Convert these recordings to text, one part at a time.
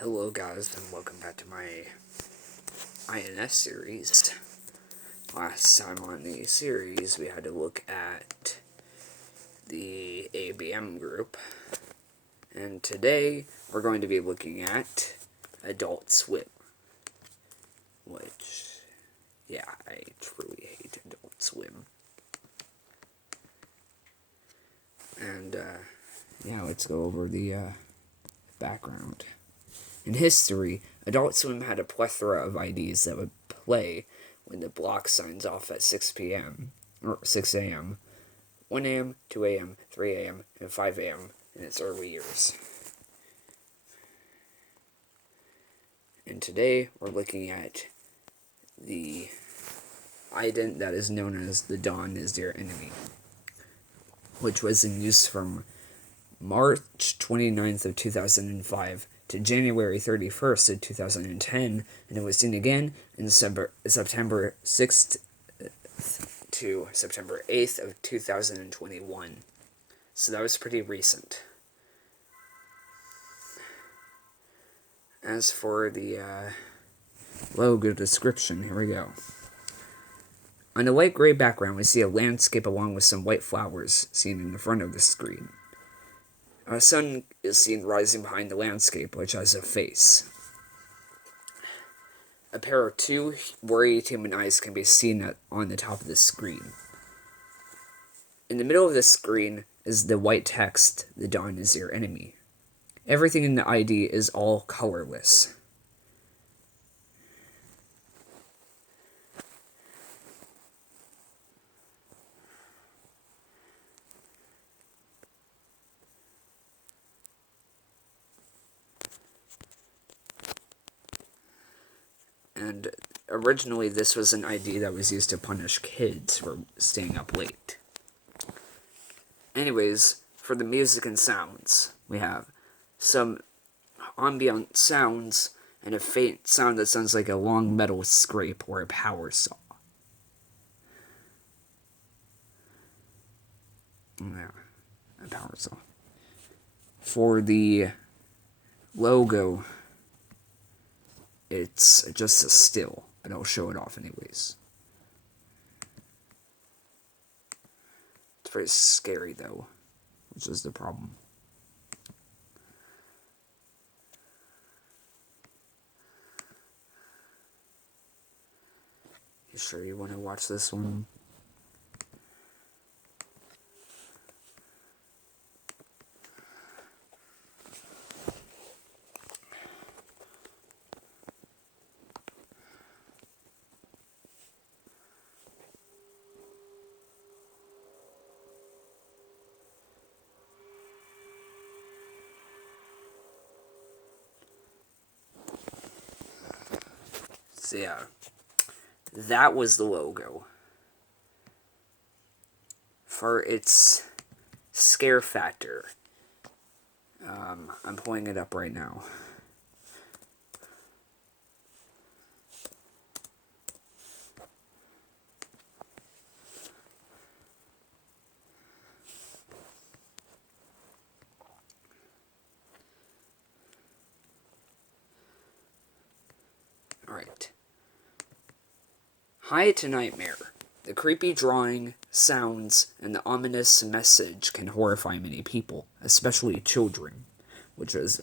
Hello guys, and welcome back to my INS series. Last time on the series, we had to look at the ABM group. And today, we're going to be looking at Adult Swim. Which, yeah, I truly hate Adult Swim. And, yeah, let's go over the background. In history, Adult Swim had a plethora of IDs that would play when the block signs off at 6 p.m. or 6 a.m., 1 a.m., 2 a.m., 3 a.m., and 5 a.m. in its early years. And today, we're looking at the ident that is known as the Dawn is Their Enemy, which was in use from March 29th of 2005 to January 31st of 2010, and it was seen again in September 6th to September 8th of 2021. So that was pretty recent. As for the logo description, here we go. On a light gray background, we see a landscape along with some white flowers seen in the front of the screen. A sun is seen rising behind the landscape, which has a face. A pair of two worried human eyes can be seen on the top of the screen. In the middle of the screen is the white text, "The Dawn is your enemy." Everything in the ID is all colorless. And originally, this was an ID that was used to punish kids for staying up late. Anyways, for the music and sounds, we have some ambient sounds and a faint sound that sounds like a long metal scrape or a power saw. Yeah, a power saw. For the logo, it's just a still, but I'll show it off anyways. It's very scary though, which is the problem. You sure you want to watch this one? So yeah, that was the logo. For its scare factor, I'm pulling it up right now. Alright. Hi to Nightmare. The creepy drawing, sounds, and the ominous message can horrify many people, especially children, which is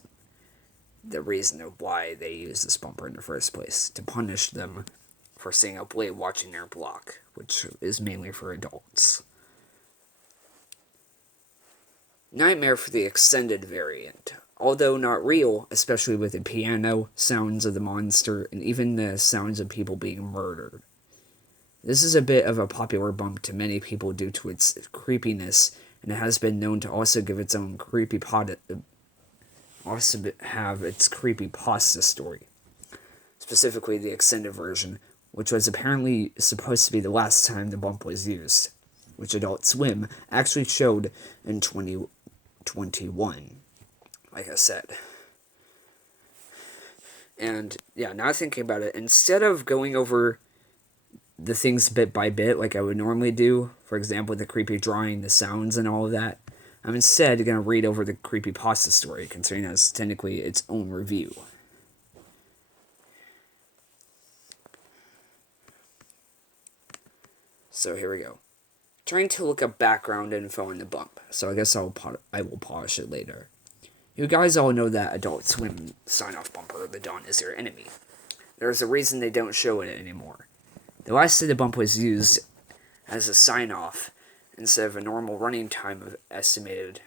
the reason of why they use this bumper in the first place, to punish them for staying up late watching their block, which is mainly for adults. Nightmare for the extended variant. Although not real, especially with the piano, sounds of the monster, and even the sounds of people being murdered. This is a bit of a popular bump to many people due to its creepiness, and it has been known to also give its own have its creepypasta story. Specifically the extended version, which was apparently supposed to be the last time the bump was used, which Adult Swim actually showed in 2021, like I said. And yeah, now thinking about it, instead of going over the things bit by bit like I would normally do, for example, the creepy drawing, the sounds, and all of that, I'm instead going to read over the creepypasta story, considering that's technically its own review. So here we go. Trying to look up background info on the bump, so I guess I will polish it later. You guys all know that Adult Swim sign-off bumper, "The Dawn is Your Enemy." There's a reason they don't show it anymore. The last day the bump was used as a sign-off, instead of a normal running time of estimated,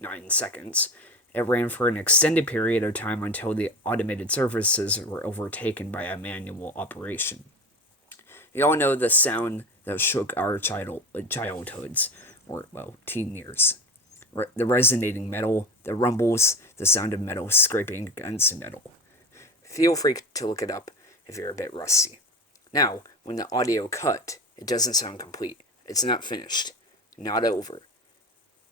9 seconds, it ran for an extended period of time until the automated services were overtaken by a manual operation. You all know the sound that shook our childhoods, or, teen years. The resonating metal, the rumbles, the sound of metal scraping against metal. Feel free to look it up if you're a bit rusty. Now, when the audio cut, it doesn't sound complete. It's not finished. Not over.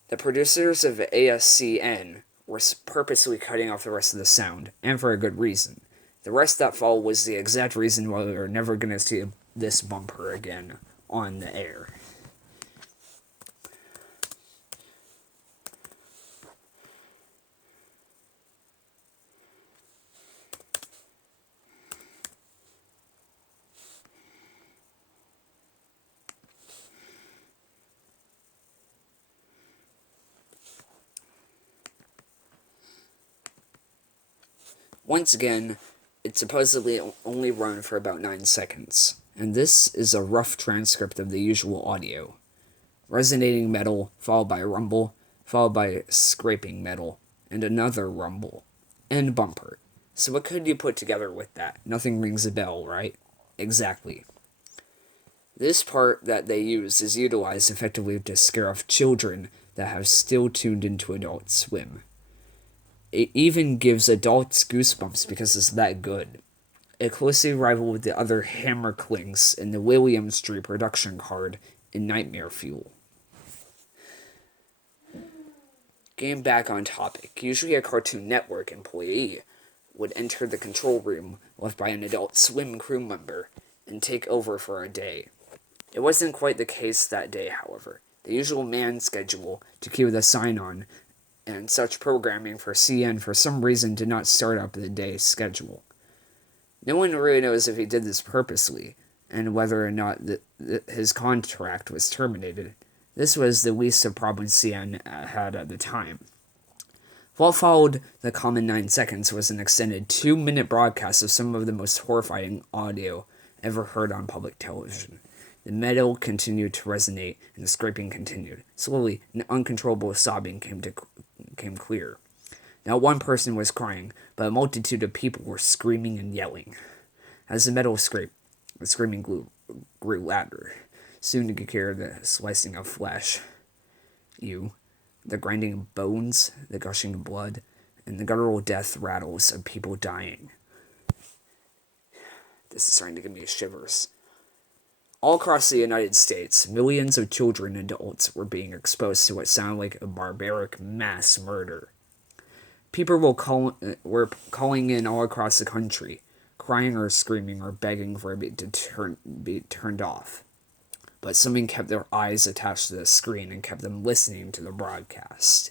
The producers of ASCN were purposely cutting off the rest of the sound, and for a good reason. The rest that followed was the exact reason why we are never going to see this bumper again on the air. Once again, it supposedly only run for about 9 seconds, and this is a rough transcript of the usual audio. Resonating metal, followed by a rumble, followed by scraping metal, and another rumble, and bumper. So what could you put together with that? Nothing rings a bell, right? Exactly. This part that they use is utilized effectively to scare off children that have still tuned into Adult Swim. It even gives adults goosebumps because it's that good. It closely rivaled the other hammer clings in the William Street production card in Nightmare Fuel. Getting back on topic, usually a Cartoon Network employee would enter the control room left by an Adult Swim crew member and take over for a day. It wasn't quite the case that day, however. The usual man schedule to keep the sign on and such programming for CN for some reason did not start up the day's schedule. No one really knows if he did this purposely, and whether or not his contract was terminated. This was the least of problems CN had at the time. What followed the common 9 seconds was an extended 2-minute broadcast of some of the most horrifying audio ever heard on public television. The metal continued to resonate, and the scraping continued. Slowly, an uncontrollable sobbing came clear. Not one person was crying, but a multitude of people were screaming and yelling. As the metal scraped, the screaming grew louder. Soon you could hear the slicing of flesh, the grinding of bones, the gushing of blood, and the guttural death rattles of people dying. This is starting to give me shivers. All across the United States, millions of children and adults were being exposed to what sounded like a barbaric mass murder. People were calling in all across the country, crying or screaming or begging for it to be turned off. But something kept their eyes attached to the screen and kept them listening to the broadcast.